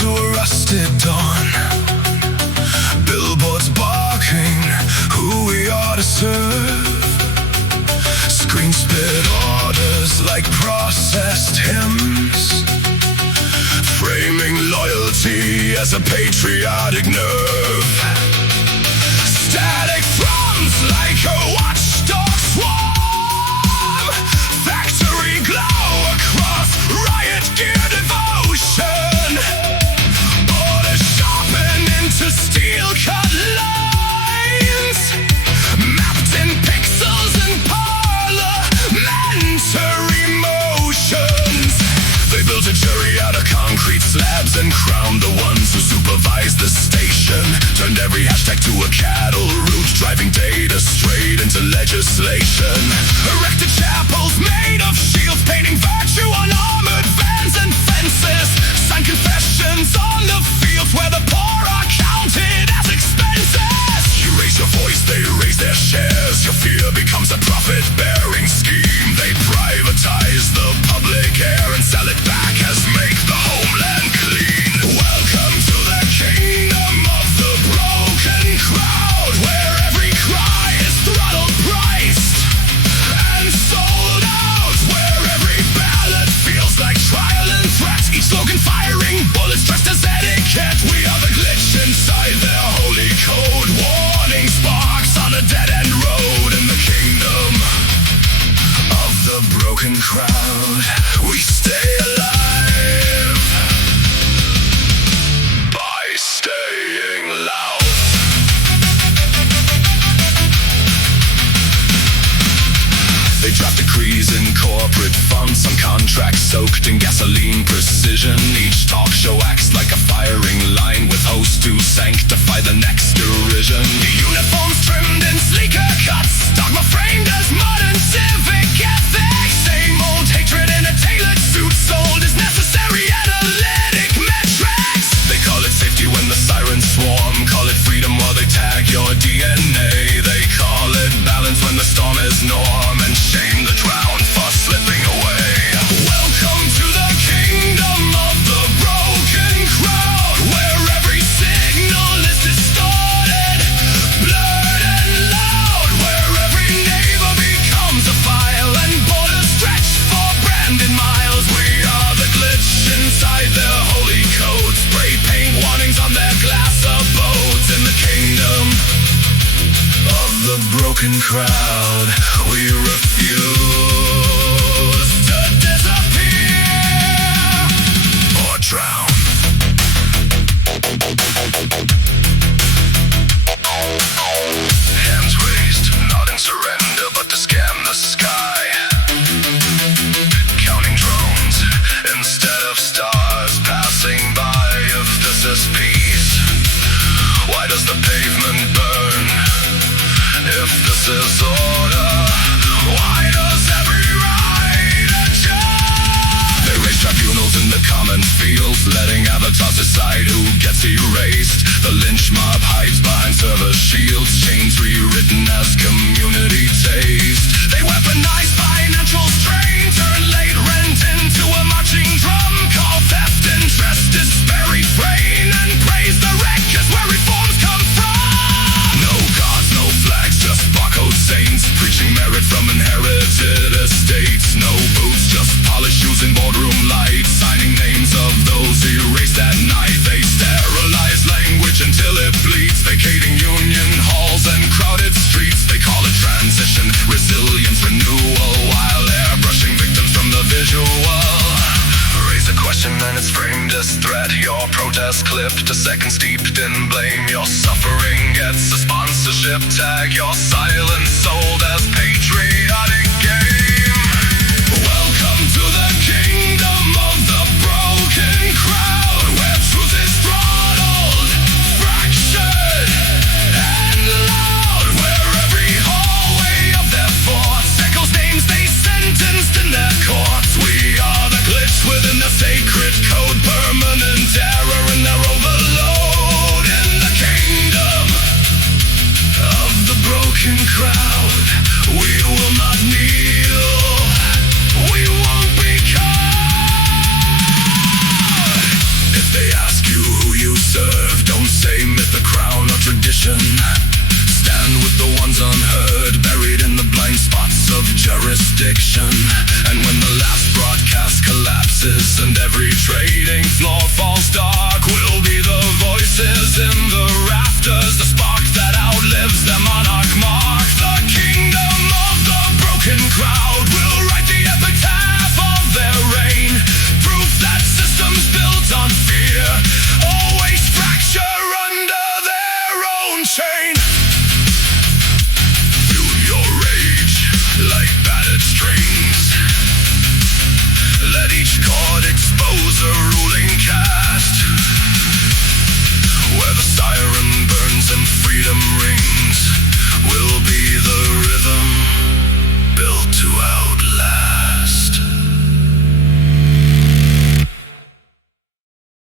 to a rusted dawn. Billboards barking who we are to serve. Screens spit orders like processed hymns, framing loyalty as a patriotic nerve. Static thrums like a watchdog swarm. Factory glow across riot gear devotion. Orders sharpen into steel-cut lines, mapped in pixels and parliamentary motions. They built a jury out of concrete slabs and crowned the ones who supervise the station. Turned every hashtag to a cattle route, driving data straight into legislation. Erected chapels made of shields, painting virtue on armored vans and fences. Signed confessions on the fields where the poor are counted as expenses. You raise your voice, they raise their shares. Your fear becomes a profit-bearing scheme. They privatize the public air and sell it back as make the homeland clean. Welcome to the kingdom of the broken crowd, where every cry is throttled, priced, and sold out. Where every ballot feels like trial and threat, each slogan firing bullets dressed as etiquette. We are the glitch inside their holy code, warning sparks on a dead-end road. In the kingdom of the broken crowd, we stay alive by staying loud. They draft decrees in corporate fonts on contracts soaked in gasoline precision. Each talk show acts like a firing line with hosts to sanctify the next derision. The uniforms trimmed in sleeker cuts, dogma framed as modern civic ethics. Same old hatred in a tailored suit, sold as necessary analytic metrics. They call it safety when the sirens swarm, call it freedom while they tag your DNA. They call it balance when the storm is norm, and shame the drowned for slipping away. Welcome to the kingdom of the broken crowd, where every signal is distorted, blurred and loud. Where every neighbor becomes a file and borders stretch for branded miles. We are the glitch inside their holy code, spray paint warnings on their glass abodes. In the kingdom of the broken crowd, we refuse to disappear or drown. Hands raised, not in surrender, but to scan the sky. Counting drones instead of stars passing by. If this is peace, why does the pavement burn? If this is order, why does every right adjourn? They raise tribunals in the common fields, letting avatars decide who gets erased. The lynch mob hides behind server shields, chains rewritten as community taste. They weaponize financial strain, turn late rent into a marching drum, call theft interest, despair refrain, and praise the wreckers where reforms come from. No gods, no flags, just barcode saints, preaching merit from inherited estates. No boots, just polished shoes in boardroom lights, signing names of those erased at night. They sterilize language until it bleeds, vacating union halls and crowded streets. They call it transition, resilience, renewal, while airbrushing victims from the visual. Raise a question and it's framed as threat. Your protest clipped a second steeped in blame. Your suffering gets a sponsorship tag. Your silence sold as patriotic game. Welcome to the kingdom of the broken crowd, where truth is throttled, fractured, and loud. Where every hallway of their forts echoes names they sentenced in their courts. We are the glitch within the sacred code, permanent error in their overload. In the kingdom of the broken crowd, we will not need addiction. And when the last broadcast collapses and every trace